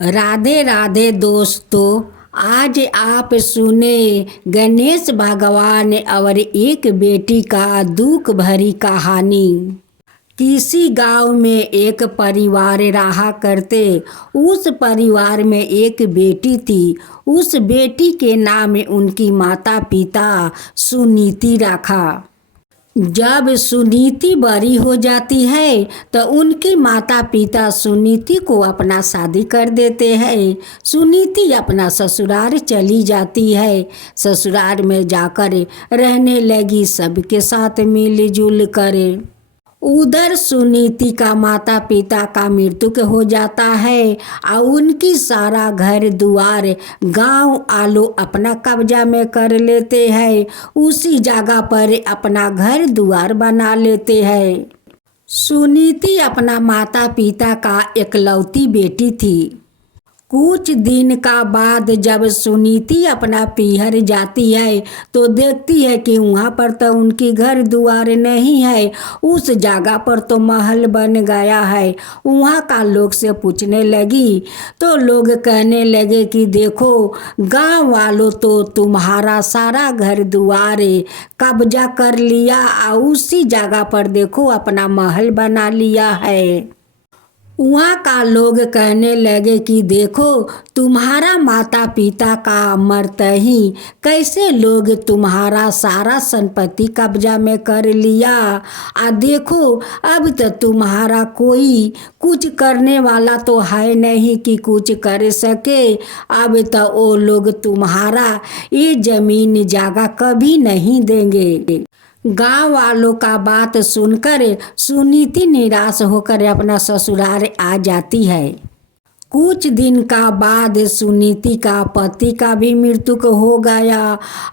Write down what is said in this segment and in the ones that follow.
राधे राधे दोस्तों। आज आप सुने गणेश भगवान और एक बेटी का दुख भरी कहानी। किसी गांव में एक परिवार रहा करते। उस परिवार में एक बेटी थी। उस बेटी के नाम उनकी माता पिता सुनीति रखा। जब सुनीति बड़ी हो जाती है तो उनके माता पिता सुनीति को अपना शादी कर देते हैं। सुनीति अपना ससुराल चली जाती है। ससुराल में जाकर रहने लगी, सबके साथ मिलजुल कर। उधर सुनीति का माता पिता का मृत्यु हो जाता है और उनकी सारा घर दुआर गांव आलो अपना कब्जा में कर लेते हैं। उसी जगह पर अपना घर दुआर बना लेते हैं। सुनीति अपना माता पिता का एकलौती बेटी थी। कुछ दिन का बाद जब सुनीति अपना पीहर जाती है तो देखती है कि वहाँ पर तो उनकी घर दुआर नहीं है। उस जगह पर तो महल बन गया है। वहाँ का लोग से पूछने लगी तो लोग कहने लगे कि देखो, गांव वालों तो तुम्हारा सारा घर दुआर कब्जा कर लिया और उसी जगह पर देखो अपना महल बना लिया है। वहाँ का लोग कहने लगे कि देखो, तुम्हारा माता पिता का मरते ही कैसे लोग तुम्हारा सारा संपत्ति कब्जा में कर लिया। देखो, अब तो तुम्हारा कोई कुछ करने वाला तो है नहीं कि कुछ कर सके। अब तो वो लोग तुम्हारा ये जमीन जगह कभी नहीं देंगे। गांव वालों का बात सुनकर सुनीति निराश होकर अपना ससुराल आ जाती है। कुछ दिन का बाद सुनीति का पति का भी मृत्यु हो गया।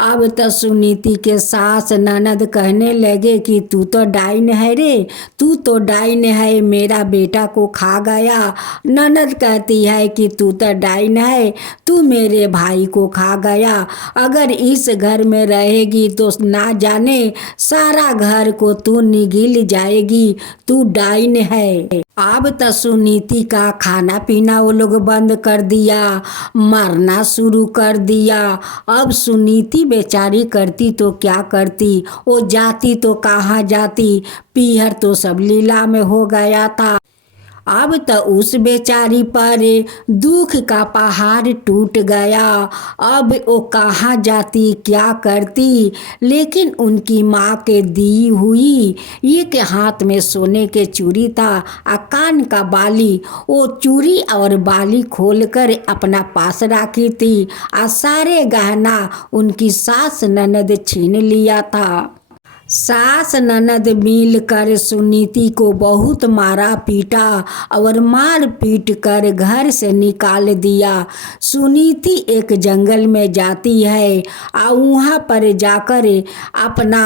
अब तो सुनीति के सास ननद कहने लगे कि तू तो डाइन है रे, तू तो डाइन है, मेरा बेटा को खा गया। ननद कहती है कि तू तो डाइन है, तू मेरे भाई को खा गया। अगर इस घर में रहेगी तो ना जाने सारा घर को तू निगल जाएगी, तू डाइन है। अब तो सुनीति का खाना पीना वो लोग बंद कर दिया, मारना शुरू कर दिया। अब सुनीति बेचारी करती तो क्या करती, वो जाती तो कहाँ जाती, पीहर तो सब लीला में हो गया था। अब तो उस बेचारी पर दुख का पहाड़ टूट गया। अब वो कहाँ जाती, क्या करती। लेकिन उनकी माँ के दी हुई एक हाथ में सोने के चूड़ी था और कान का बाली, वो चूड़ी और बाली खोलकर अपना पास रखी थी और सारे गहना उनकी सास ननद छीन लिया था। सास ननद मिल कर सुनीति को बहुत मारा पीटा और मार पीट कर घर से निकाल दिया। सुनीति एक जंगल में जाती है और वहाँ पर जाकर अपना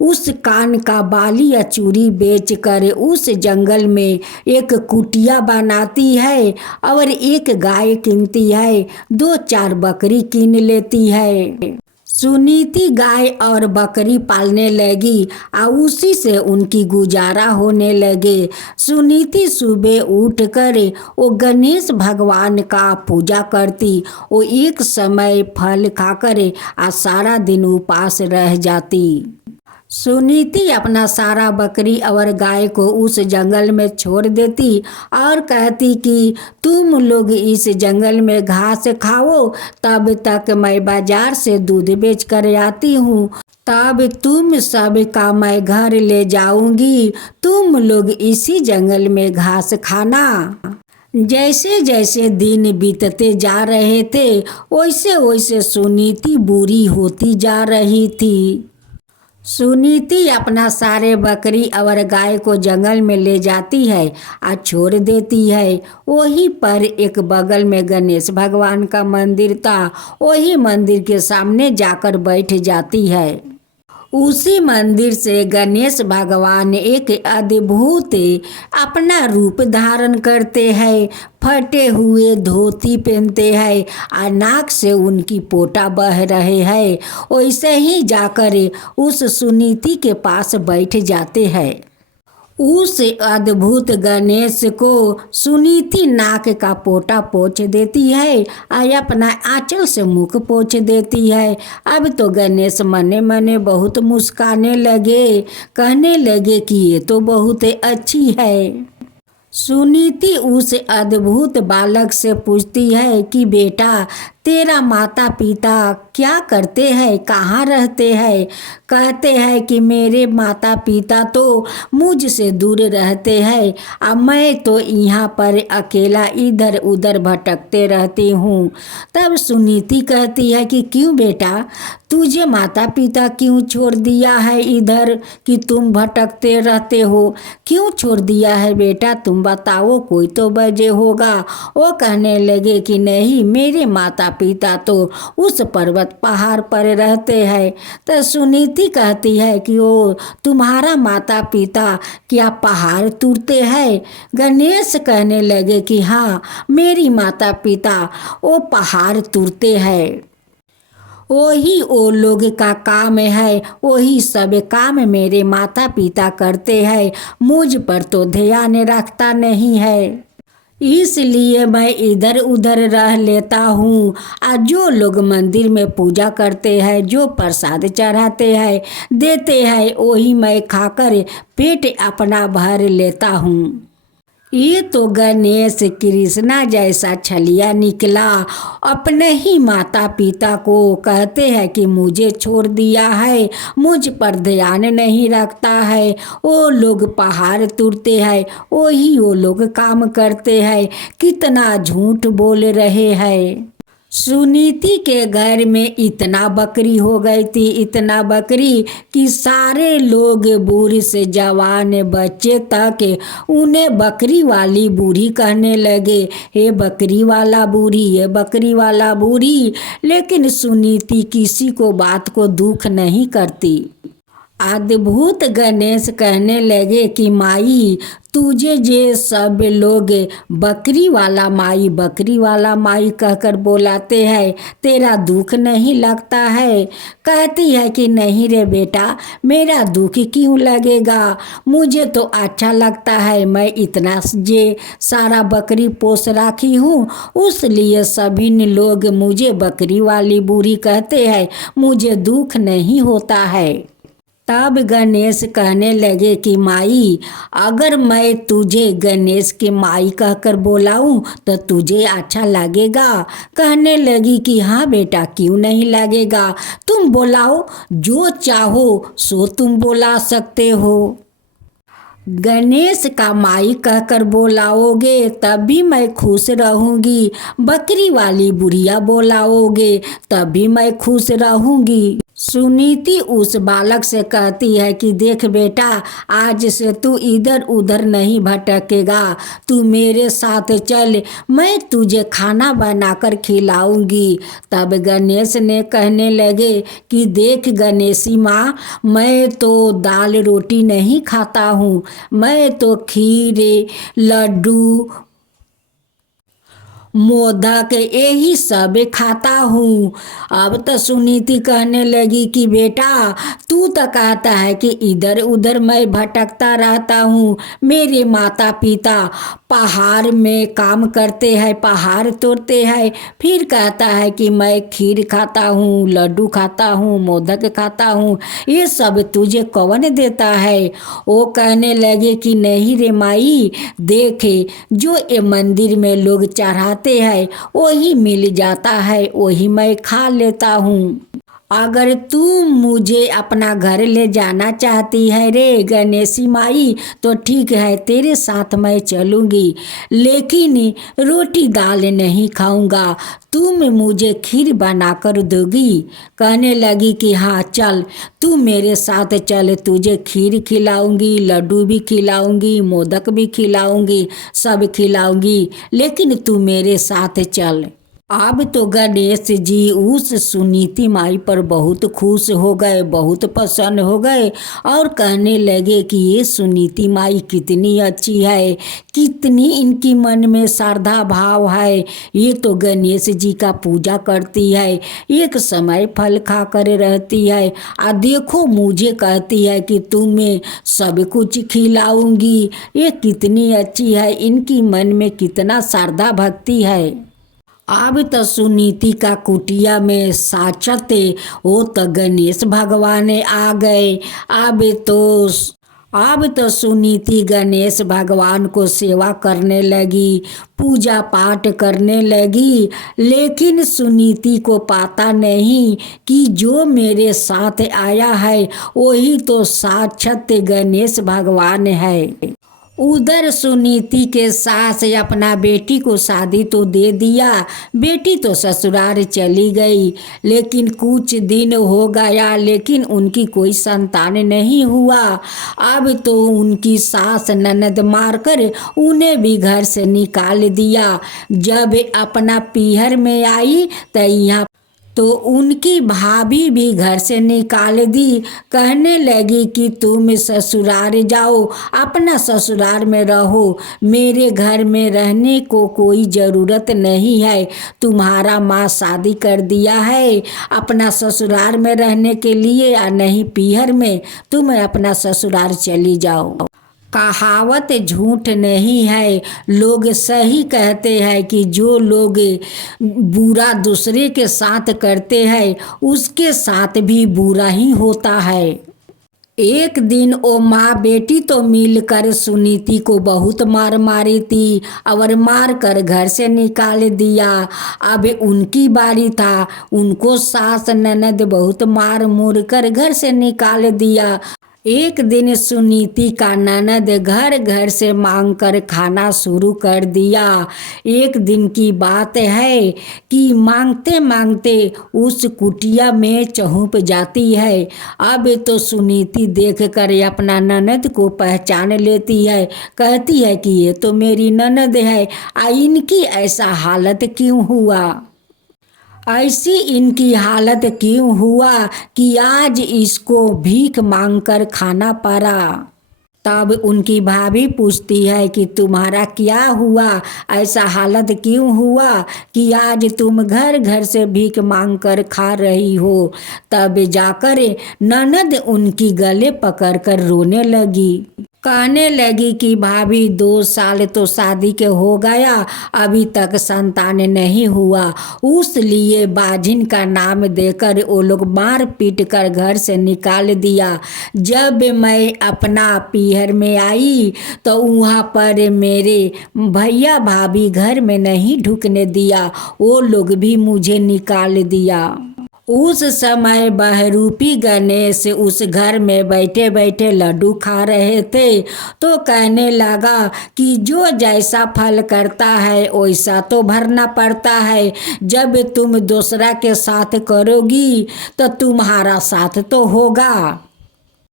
उस कान का बाली या चूड़ी बेचकर उस जंगल में एक कुटिया बनाती है और एक गाय कीनती है, 2-4 बकरी कीन लेती है। सुनीति गाय और बकरी पालने लगी और उसी से उनकी गुजारा होने लगे। सुनीति सुबह उठकर वो गणेश भगवान का पूजा करती। वो एक समय फल खाकर और सारा दिन उपास रह जाती। सुनीति अपना सारा बकरी और गाय को उस जंगल में छोड़ देती और कहती कि तुम लोग इस जंगल में घास खाओ, तब तक मैं बाजार से दूध बेच कर आती हूँ, तब तुम सब का मैं घर ले जाऊंगी, तुम लोग इसी जंगल में घास खाना। जैसे जैसे दिन बीतते जा रहे थे वैसे वैसे सुनीति बुरी होती जा रही थी। सुनीति अपना सारे बकरी और गाय को जंगल में ले जाती है और छोड़ देती है। वहीं पर एक बगल में गणेश भगवान का मंदिर था। वही मंदिर के सामने जाकर बैठ जाती है। उसी मंदिर से गणेश भगवान एक अद्भुत अपना रूप धारण करते हैं। फटे हुए धोती पहनते हैं और नाक से उनकी पोटा बह रहे हैं। वैसे ही जाकर उस सुनीति के पास बैठ जाते हैं। उस अद्भुत गणेश को सुनीति नाक का पोटा पोंछ देती है और अपना आंचल से मुख पोंछ देती है। अब तो गणेश मने मने बहुत मुस्काने लगे, कहने लगे कि ये तो बहुत अच्छी है। सुनीति उस अद्भुत बालक से पूछती है कि बेटा, तेरा माता पिता क्या करते हैं, कहाँ रहते हैं? कहते हैं कि मेरे माता पिता तो मुझसे दूर रहते हैं, अब मैं तो यहाँ पर अकेला इधर उधर भटकते रहती हूँ। तब सुनीति कहती है कि क्यों बेटा, तुझे माता पिता क्यों छोड़ दिया है इधर कि तुम भटकते रहते हो? क्यों छोड़ दिया है बेटा, तुम बताओ, कोई तो वजह होगा। वो कहने लगे कि नहीं, मेरे माता पिता तो उस पर्वत पहाड़ पर रहते हैं। तो सुनीति कहती है कि ओ, तुम्हारा माता पिता क्या पहाड़ तोड़ते हैं? गणेश कहने लगे कि हाँ, मेरी माता पिता वो पहाड़ तोड़ते हैं। वही वो लोग का काम है, वही सब काम मेरे माता पिता करते हैं, मुझ पर तो ध्यान रखता नहीं है, इसलिए मैं इधर उधर रह लेता हूँ। और जो लोग मंदिर में पूजा करते हैं, जो प्रसाद चढ़ाते हैं, देते हैं, वही मैं खाकर पेट अपना भर लेता हूँ। ये तो गणेश कृष्णा जैसा छलिया निकला, अपने ही माता पिता को कहते हैं कि मुझे छोड़ दिया है, मुझ पर ध्यान नहीं रखता है, वो लोग पहाड़ तोड़ते हैं, वही वो लोग काम करते हैं, कितना झूठ बोल रहे हैं। सुनीति के घर में इतना बकरी हो गई थी, इतना बकरी कि सारे लोग बूढ़े से जवान बच्चे तक उन्हें बकरी वाली बूढ़ी कहने लगे। हे बकरी वाला बूढ़ी, ये बकरी वाला बूढ़ी। लेकिन सुनीति किसी को बात को दुख नहीं करती। अद्भुत गणेश कहने लगे कि माई, तुझे जे सब लोग बकरी वाला माई कहकर बुलाते हैं, तेरा दुख नहीं लगता है? कहती है कि नहीं रे बेटा, मेरा दुख क्यों लगेगा, मुझे तो अच्छा लगता है। मैं इतना जे सारा बकरी पोस रखी हूँ, उसलिए सभी लोग मुझे बकरी वाली बूढ़ी कहते हैं, मुझे दुख नहीं होता है। तब गणेश कहने लगे कि माई, अगर मैं तुझे गणेश के माई कहकर बुलाऊं तो तुझे अच्छा लगेगा? कहने लगी कि हाँ बेटा, क्यों नहीं लगेगा, तुम बुलाओ, जो चाहो सो तुम बुला सकते हो। गणेश का माई कहकर बुलाओगे तब भी मैं खुश रहूँगी, बकरी वाली बुढ़िया बुलाओगे तब भी मैं खुश रहूँगी। सुनीति उस बालक से कहती है कि देख बेटा, आज से तू इधर उधर नहीं भटकेगा, तू मेरे साथ चल, मैं तुझे खाना बनाकर खिलाऊंगी। तब गणेश ने कहने लगे कि देख गणेशी माँ, मैं तो दाल रोटी नहीं खाता हूँ, मैं तो खीर, लड्डू, मोदक यही सब खाता हूँ। अब तो सुनीति कहने लगी कि बेटा, तू तो कहता है कि इधर उधर मैं भटकता रहता हूँ, मेरे माता पिता पहाड़ में काम करते हैं, पहाड़ तोड़ते हैं, फिर कहता है कि मैं खीर खाता हूँ, लड्डू खाता हूँ, मोदक खाता हूँ, ये सब तुझे कौन देता है? वो कहने लगे कि नहीं रे माई, देखे जो ये मंदिर में लोग चढ़ाते हैं वही मिल जाता है, वही मैं खा लेता हूँ। अगर तू मुझे अपना घर ले जाना चाहती है रे गणेशी माई तो ठीक है, तेरे साथ मैं चलूँगी, लेकिन रोटी दाल नहीं खाऊंगा, तुम मुझे खीर बनाकर दोगी? कहने लगी कि हाँ चल, तू मेरे साथ चल, तुझे खीर खिलाऊंगी, लड्डू भी खिलाऊंगी, मोदक भी खिलाऊंगी, सब खिलाऊंगी, लेकिन तू मेरे साथ चल। अब तो गणेश जी उस सुनीति माई पर बहुत खुश हो गए, बहुत प्रसन्न हो गए और कहने लगे कि ये सुनीति माई कितनी अच्छी है, कितनी इनकी मन में श्रद्धा भाव है। ये तो गणेश जी का पूजा करती है, एक समय फल खा कर रहती है, देखो मुझे कहती है कि तुम्हें सब कुछ खिलाऊंगी। ये कितनी अच्छी है, इनकी मन में कितना श्रद्धा भक्ति है। अब तो सुनीति का कुटिया में साक्षात वो तो गणेश भगवान आ गए। अब तो सुनीति गणेश भगवान को सेवा करने लगी, पूजा पाठ करने लगी। लेकिन सुनीति को पता नहीं कि जो मेरे साथ आया है वही तो साक्षात गणेश भगवान है। उधर सुनीति के सास अपना बेटी को शादी तो दे दिया, बेटी तो ससुराल चली गई। लेकिन कुछ दिन हो गया लेकिन उनकी कोई संतान नहीं हुआ। अब तो उनकी सास ननद मारकर उन्हें भी घर से निकाल दिया। जब अपना पीहर में आई तो उनकी भाभी भी घर से निकाल दी। कहने लगी कि तुम ससुराल जाओ, अपना ससुराल में रहो, मेरे घर में रहने को कोई ज़रूरत नहीं है। तुम्हारा माँ शादी कर दिया है अपना ससुराल में रहने के लिए या नहीं पीहर में, तुम अपना ससुराल चली जाओ। कहावत झूठ नहीं है, लोग सही कहते हैं कि जो लोग बुरा दूसरे के साथ करते हैं उसके साथ भी बुरा ही होता है। एक दिन वो माँ बेटी तो मिलकर सुनीति को बहुत मार मारी थी और मार कर घर से निकाल दिया। अब उनकी बारी था, उनको सास ननद बहुत मार मुर कर घर से निकाल दिया। एक दिन सुनीति का ननद घर घर से मांग कर खाना शुरू कर दिया। एक दिन की बात है कि मांगते मांगते उस कुटिया में चहुप जाती है। अब तो सुनीति देखकर अपना ननद को पहचान लेती है, कहती है कि ये तो मेरी ननद है, इनकी ऐसा हालत क्यों हुआ, ऐसी इनकी हालत क्यों हुआ कि आज इसको भीख मांगकर खाना पड़ा। तब उनकी भाभी पूछती है कि तुम्हारा क्या हुआ, ऐसा हालत क्यों हुआ कि आज तुम घर घर से भीख मांग कर खा रही हो। तब जाकर ननद उनकी गले पकड़कर रोने लगी, कहने लगी कि भाभी 2 साल तो शादी के हो गया, अभी तक संतान नहीं हुआ, उसलिए बाजिन का नाम देकर वो लोग मार पीट कर घर से निकाल दिया। जब मैं अपना पीहर में आई तो वहाँ पर मेरे भैया भाभी घर में नहीं ढुकने दिया, वो लोग भी मुझे निकाल दिया। उस समय बहरूपी गणेश उस घर में बैठे बैठे लड्डू खा रहे थे तो कहने लगा कि जो जैसा फल करता है वैसा तो भरना पड़ता है। जब तुम दूसरा के साथ करोगी तो तुम्हारा साथ तो होगा।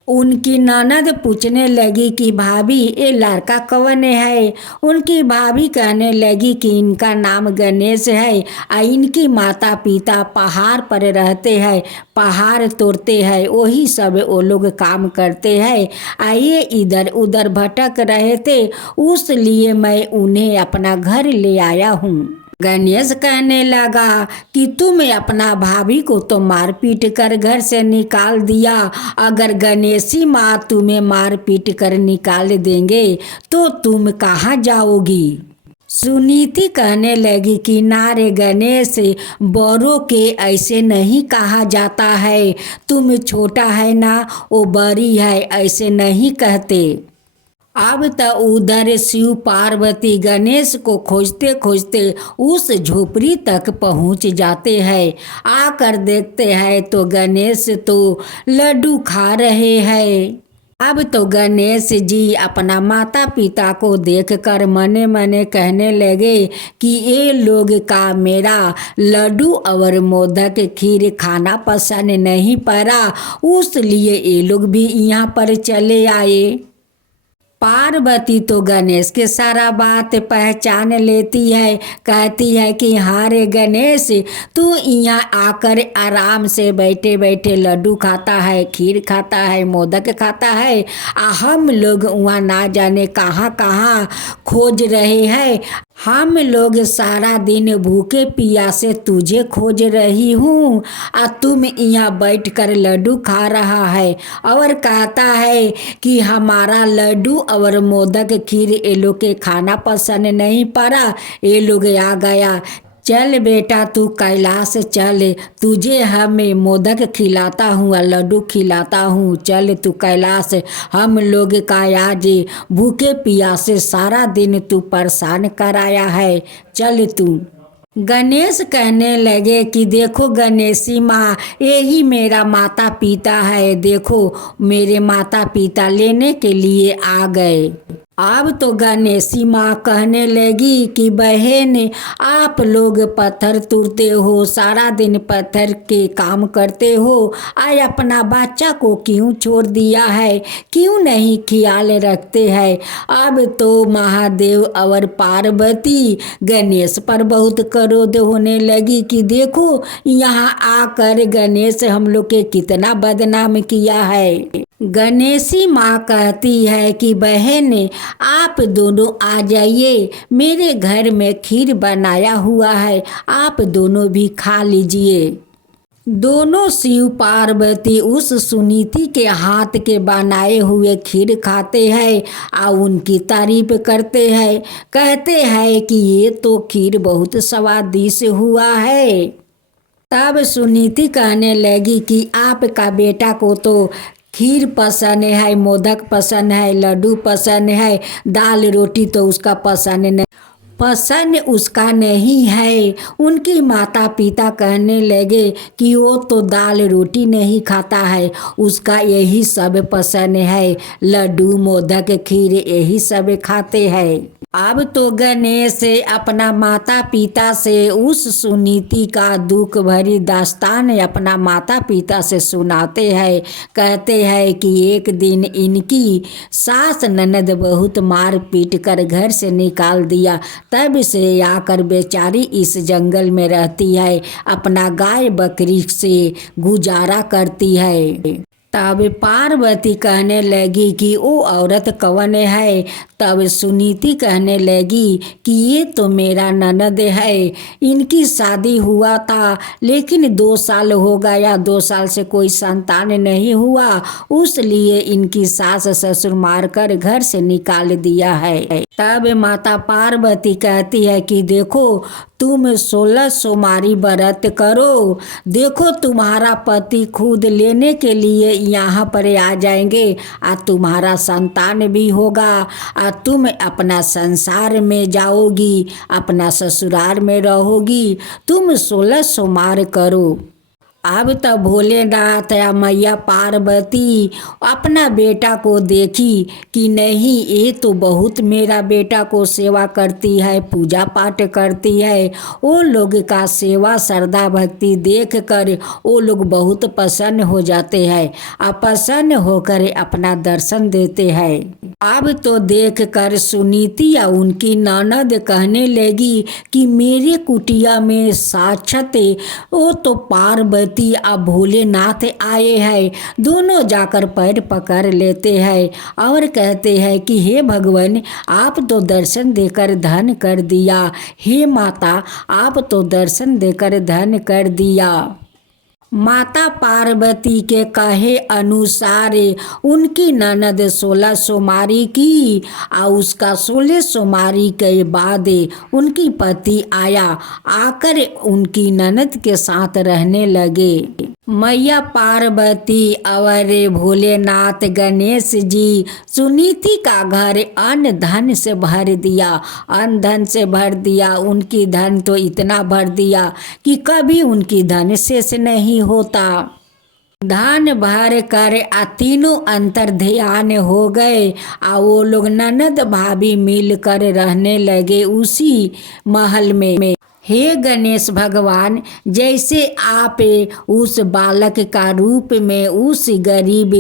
उनकी ननद पूछने लगी कि भाभी ये लड़का कौन है। उनकी भाभी कहने लगी कि इनका नाम गणेश है, इनकी माता पिता पहाड़ पर रहते हैं, पहाड़ तोड़ते हैं, वही सब वो लोग काम करते हैं। ये इधर उधर भटक रहे थे, उसलिए मैं उन्हें अपना घर ले आया हूँ। गणेश कहने लगा कि तुम अपना भाभी को तो मार पीट कर घर से निकाल दिया, अगर गणेशी माँ तुम्हें मार पीट कर निकाल देंगे तो तुम कहाँ जाओगी। सुनीति कहने लगी कि नारे गणेश, बड़ों के ऐसे नहीं कहा जाता है, तुम छोटा है ना, वो बड़ी है, ऐसे नहीं कहते। अब तो उधर शिव पार्वती गणेश को खोजते खोजते उस झोपड़ी तक पहुंच जाते हैं। आकर देखते हैं तो गणेश तो लड्डू खा रहे हैं। अब तो गणेश जी अपना माता पिता को देखकर मने मने कहने लगे कि ये लोग का मेरा लड्डू और मोदक खीर खाना पसंद नहीं पड़ा, उसलिए ये लोग भी यहाँ पर चले आए। पार्वती तो गणेश के सारा बात पहचान लेती है। कहती है कि हाँ रे गणेश, तू यहाँ आकर आराम से बैठे बैठे लड्डू खाता है, खीर खाता है, मोदक खाता है, हम लोग वहाँ ना जाने कहाँ कहाँ खोज रहे हैं। हम लोग सारा दिन भूखे प्यासे तुझे खोज रही हूँ, और तुम यहाँ बैठ कर लड्डू खा रहा है और कहता है कि हमारा लड्डू और मोदक खीर ये लोग के खाना पसंद नहीं पड़ा, ये लोग आ गया। चल बेटा तू कैलाश चल, तुझे हमें मोदक खिलाता हूँ और लड्डू खिलाता हूँ। चल तू कैलाश, हम लोग का आज भूखे प्यासे सारा दिन तू परेशान कराया है, चल तू। गणेश कहने लगे कि देखो गणेशी माँ, यही मेरा माता पिता है, देखो मेरे माता पिता लेने के लिए आ गए। अब तो गणेशी माँ कहने लगी कि बहन, आप लोग पत्थर तोड़ते हो, सारा दिन पत्थर के काम करते हो, आज अपना बच्चा को क्यों छोड़ दिया है, क्यों नहीं ख्याल रखते हैं। अब तो महादेव और पार्वती गणेश पर बहुत क्रोध होने लगी कि देखो यहाँ आकर गणेश हम लोग के कितना बदनाम किया है। गणेशी माँ कहती है कि बहन, आप दोनों आ जाइए, मेरे घर में खीर बनाया हुआ है, आप दोनों भी खा लीजिए। दोनों शिव पार्वती उस सुनीति के हाथ के बनाए हुए खीर खाते हैं और उनकी तारीफ करते हैं। कहते हैं कि ये तो खीर बहुत स्वादिष्ट हुआ है। तब सुनीति कहने लगी कि आपका बेटा को तो खीर पसंद है, मोदक पसंद है, लड्डू पसंद है, दाल रोटी तो उसका पसंद उसका नहीं है। उनकी माता पिता कहने लगे कि वो तो दाल रोटी नहीं खाता है, उसका यही सब पसंद है, लड्डू मोदक खीर यही सब खाते हैं। अब तो गणेश अपना माता पिता से उस सुनीति का दुख भरी दास्तान अपना माता पिता से सुनाते हैं। कहते हैं कि एक दिन इनकी सास ननद बहुत मार पीट कर घर से निकाल दिया, तब से आकर बेचारी इस जंगल में रहती है, अपना गाय बकरी से गुजारा करती है। तब पार्वती कहने लगी कि वो औरत कौन है। तब सुनीति कहने लगी कि ये तो मेरा ननद है, इनकी शादी हुआ था लेकिन 2 साल हो गया, 2 साल से कोई संतान नहीं हुआ, उसलिए इनकी सास ससुर मारकर घर से निकाल दिया है। तब माता पार्वती कहती है कि देखो तुम 16 सोमवारी व्रत करो, देखो तुम्हारा पति खुद लेने के लिए यहाँ पर आ जाएंगे और तुम्हारा संतान भी होगा और तुम अपना संसार में जाओगी, अपना ससुराल में रहोगी। तुम 16 सोमवार करो। अब तो भोलेनाथ या मैया पार्वती अपना बेटा को देखी कि नहीं, ये तो बहुत मेरा बेटा को सेवा करती है, पूजा पाठ करती है। वो लोग का सेवा श्रद्धा भक्ति देख कर वो लोग बहुत प्रसन्न हो जाते हैं और प्रसन्न होकर अपना दर्शन देते हैं। अब तो देख कर सुनीति या उनकी ननद कहने लगी कि मेरे कुटिया में साक्षात वो तो पार्वती अब भोलेनाथ आए हैं। दोनों जाकर पैर पकड़ लेते हैं और कहते हैं कि हे भगवान, आप तो दर्शन देकर धन कर दिया, हे माता आप तो दर्शन देकर धन कर दिया। माता पार्वती के कहे अनुसार उनकी ननद 16 सोमवारी की और उसका 16 सोमवारी के बाद उनकी पति आया, आकर उनकी ननद के साथ रहने लगे। मैया पार्वती और भोलेनाथ गणेश जी सुनीति का घर अन्न धन से भर दिया, अन्न धन से भर दिया। उनकी धन तो इतना भर दिया कि कभी उनकी धन शेष नहीं होता। धन भर कर तीनों अंतर ध्यान हो गए और वो लोग ननद भाभी मिलकर रहने लगे उसी महल में। हे गणेश भगवान, जैसे आप उस बालक का रूप में उस गरीब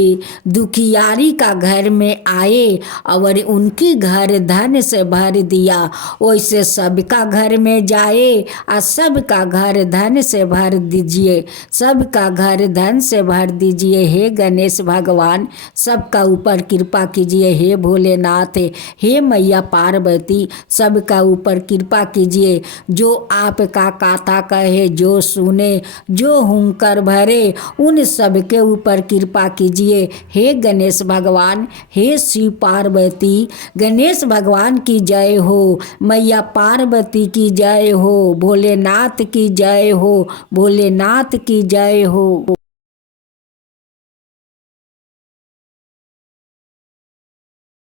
दुखियारी का घर में आए और उनकी घर धन से भर दिया, वैसे सबका घर में जाए और सबका घर धन से भर दीजिए, सबका घर धन से भर दीजिए। हे गणेश भगवान, सबका ऊपर कृपा कीजिए। हे भोलेनाथ, हे मैया पार्वती, सबका ऊपर कृपा कीजिए। जो आपका काता कहे, जो सुने, जो हुंकर भरे, उन सबके ऊपर कृपा कीजिए। हे गणेश भगवान, हे शिव पार्वती, गणेश भगवान की जय हो, मैया पार्वती की जय हो, भोलेनाथ की जय हो, भोलेनाथ की जय हो।